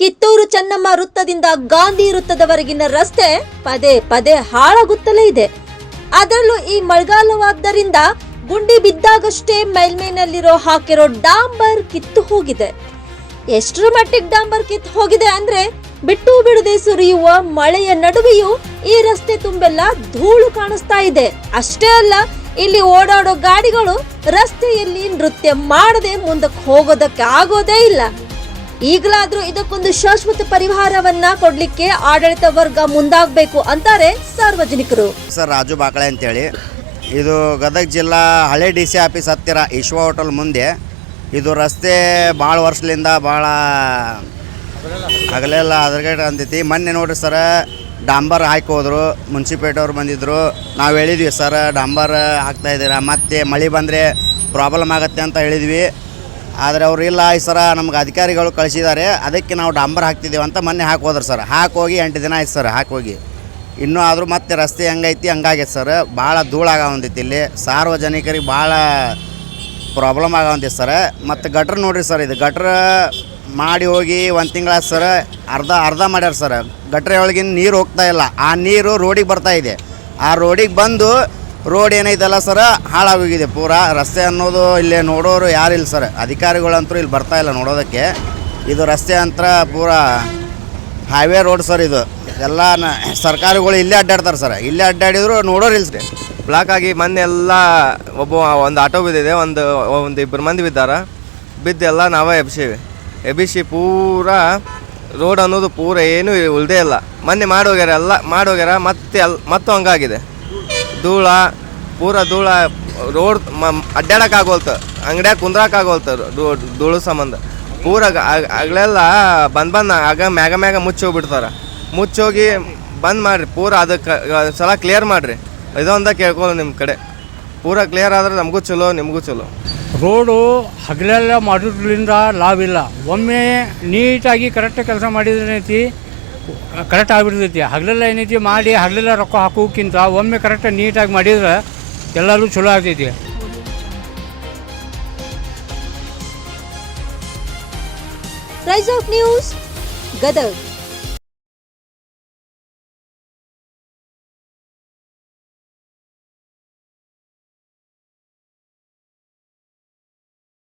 ಕಿತ್ತೂರು ಚೆನ್ನಮ್ಮ ವೃತ್ತದಿಂದ ಗಾಂಧಿ ವೃತ್ತದವರೆಗಿನ ರಸ್ತೆ ಪದೇ ಪದೇ ಹಾಳಾಗುತ್ತಲೇ ಇದೆ. ಅದರಲ್ಲೂ ಈ ಮಳೆಗಾಲವಾದ್ದರಿಂದ ಗುಂಡಿ ಬಿದ್ದಾಗಷ್ಟೇ ಮೇಲ್ಮೈನಲ್ಲಿರೋ ಹಾಕಿರೋ ಡಾಂಬರ್ ಕಿತ್ತು ಹೋಗಿದೆ. ಎಷ್ಟರ ಮಟ್ಟಿಗೆ ಡಾಂಬರ್ ಕಿತ್ತು ಹೋಗಿದೆ ಅಂದ್ರೆ ಬಿಟ್ಟು ಬಿಡದೆ ಸುರಿಯುವ ಮಳೆಯ ನಡುವೆಯೂ ಈ ರಸ್ತೆ ತುಂಬೆಲ್ಲ ಧೂಳು ಕಾಣಿಸ್ತಾ ಇದೆ. ಅಷ್ಟೇ ಅಲ್ಲ, ಇಲ್ಲಿ ಓಡಾಡೋ ಗಾಡಿಗಳು ರಸ್ತೆಯಲ್ಲಿ ನೃತ್ಯ ಮಾಡದೆ ಮುಂದಕ್ಕೆ ಹೋಗೋದಕ್ಕೆ ಆಗೋದೇ ಇಲ್ಲ. ಈಗಲಾದ್ರೂ ಇದಕ್ಕೊಂದು ಶಾಶ್ವತ ಪರಿಹಾರವನ್ನ ಕೊಡ್ಲಿಕ್ಕೆ ಆಡಳಿತ ವರ್ಗ ಮುಂದಾಗಬೇಕು ಅಂತಾರೆ ಸಾರ್ವಜನಿಕರು. ಸರ್, ರಾಜು ಬಾಕಳೆ ಅಂತೇಳಿ. ಇದು ಗದಗ ಜಿಲ್ಲಾ ಹಳೆ ಡಿ ಸಿ ಆಫೀಸ್ ಹತ್ತಿರ ಈಶ್ವ ಹೋಟೆಲ್ ಮುಂದೆ. ಇದು ರಸ್ತೆ ಭಾಳ ವರ್ಷದಿಂದ ಭಾಳ ಹಗಲೆಲ್ಲ ಅದ್ರಗಡೆ ಅಂತೈತಿ ಮೊನ್ನೆ ನೋಡ್ರಿ ಸರ್, ಡಾಂಬರ್ ಹಾಕಿ ಹೋದ್ರು. ಮುನ್ಸಿಪೇಟವ್ರು ಬಂದಿದ್ರು. ನಾವು ಹೇಳಿದ್ವಿ, ಸರ್, ಡಾಂಬರ್ ಹಾಕ್ತಾ ಇದ್ದೀರಾ? ಮತ್ತೆ ಮಳೆ ಬಂದರೆ ಪ್ರಾಬ್ಲಮ್ ಆಗುತ್ತೆ ಅಂತ ಹೇಳಿದ್ವಿ. ಆದರೆ ಅವರು, ಇಲ್ಲ ಈ ಸರ ನಮ್ಗೆ ಅಧಿಕಾರಿಗಳು ಕಳಿಸಿದ್ದಾರೆ ಅದಕ್ಕೆ ನಾವು ಡಾಂಬರ್ ಹಾಕ್ತಿದ್ದೇವೆ ಅಂತ ಮೊನ್ನೆ ಹಾಕಿ ಹೋದ್ರು ಸರ್. ಹಾಕೋಗಿ ಎಂಟು ದಿನ ಆಯ್ತು ಸರ್ ಹಾಕೋಗಿ. ಇನ್ನೂ ಆದರೂ ಮತ್ತೆ ರಸ್ತೆ ಹೆಂಗೈತಿ, ಹಂಗಾಗೈತೆ ಸರ್. ಭಾಳ ಧೂಳಾಗವಂತೈತಿ ಇಲ್ಲಿ. ಸಾರ್ವಜನಿಕರಿಗೆ ಭಾಳ ಪ್ರಾಬ್ಲಮ್ ಆಗವಂತೈತಿ ಸರ್. ಮತ್ತು ಗಟ್ರ್ ನೋಡ್ರಿ ಸರ್, ಇದು ಗಟ್ರ ಮಾಡಿ ಹೋಗಿ ಒಂದು ತಿಂಗಳ ಸರ್. ಅರ್ಧ ಅರ್ಧ ಮಾಡ್ಯಾರ ಸರ್. ಗಟ್ರೆ ಒಳಗಿನ ನೀರು ಹೋಗ್ತಾ ಇಲ್ಲ. ಆ ನೀರು ರೋಡಿಗೆ ಬರ್ತಾ ಇದೆ. ಆ ರೋಡಿಗೆ ಬಂದು ರೋಡ್ ಏನೈತಲ್ಲ ಸರ್, ಹಾಳಾಗೋಗಿದೆ. ಪೂರಾ ರಸ್ತೆ ಅನ್ನೋದು ಇಲ್ಲಿ ನೋಡೋರು ಯಾರಿಲ್ಲ ಸರ್. ಅಧಿಕಾರಿಗಳಂತೂ ಇಲ್ಲಿ ಬರ್ತಾ ಇಲ್ಲ ನೋಡೋದಕ್ಕೆ. ಇದು ರಸ್ತೆ ಅಂತ ಪೂರ ಹೈವೇ ರೋಡ್ ಸರ್ ಇದು. ಎಲ್ಲ ಸರ್ಕಾರಗಳು ಇಲ್ಲೇ ಅಡ್ಡಾಡ್ತಾರೆ ಸರ್. ಇಲ್ಲೇ ಅಡ್ಡಾಡಿದ್ರು ನೋಡೋರು ಸರ್. ಬ್ಲಾಕ್ ಆಗಿ ಮೊನ್ನೆ ಎಲ್ಲ ಒಬ್ಬ, ಒಂದು ಆಟೋ ಬಿದ್ದಿದೆ. ಒಂದು ಒಂದು ಇಬ್ಬರು ಮಂದಿ ಬಿದ್ದಾರ. ಬಿದ್ದೆಲ್ಲ ನಾವೇ ಎಬ್ಸೀವಿ. ಎಬ್ಬಿಸಿ ಪೂರಾ ರೋಡ್ ಅನ್ನೋದು ಪೂರ ಏನೂ ಉಳ್ದೇ ಇಲ್ಲ. ಮೊನ್ನೆ ಮಾಡೋಗ್ಯಾರ ಎಲ್ಲ, ಮಾಡೋಗ್ಯಾರ, ಮತ್ತೆ ಅಲ್ಲಿ ಮತ್ತು ಹಂಗಾಗಿದೆ. ಧೂಳ, ಪೂರ ಧೂಳ, ರೋಡ್ ಮ, ಅಡ್ಡಾಡಕ್ಕಾಗೋಲ್ತು, ಅಂಗಡ್ಯಾಗ ಕುಂದ್ರಕ್ಕಾಗೋಲ್ತು ಆಗೋಲ್ತ ಧೂಳು ಸಂಬಂಧ. ಪೂರ ಆಗಲೆಲ್ಲ ಬಂದ್ ಬಂದು ಆಗ ಮ್ಯಾಗ ಮ್ಯಾಗ ಮುಚ್ಚಿ ಹೋಗ್ಬಿಡ್ತಾರೆ. ಮುಚ್ಚೋಗಿ ಬಂದ್ ಮಾಡಿರಿ, ಪೂರ ಅದಕ್ಕೆ ಸಲ ಕ್ಲಿಯರ್ ಮಾಡಿರಿ. ಇದೊಂದ ಕೇಳ್ಕೊಳ್ಳಿ ನಿಮ್ಮ ಕಡೆ. ಪೂರ ಕ್ಲಿಯರ್ ಆದ್ರೆ ನಮಗೂ ಚಲೋ, ನಿಮಗೂ ಚಲೋ. ರೋಡು ಹಗಲೆಲ್ಲ ಮಾಡೋದ್ರಿಂದ ಲಾಭ ಇಲ್ಲ ಒಮ್ಮೆ ನೀಟಾಗಿ ಕರೆಕ್ಟ್ ಕೆಲಸ ಮಾಡಿದ್ರೆ ಏನೈತಿ ಕರೆಕ್ಟ್ ಆಗಿಬಿಡ್ತೈತಿ ಹಗಲೆಲ್ಲ ಏನೈತಿ ಮಾಡಿ, ಹಗಲೆಲ್ಲ ರೊಕ್ಕ ಹಾಕೋಕ್ಕಿಂತ ಒಮ್ಮೆ ಕರೆಕ್ಟ್ ನೀಟಾಗಿ ಮಾಡಿದ್ರೆ ಎಲ್ಲರೂ ಚಲೋ ಆಗ್ತೈತಿ. Rise of news Gadag.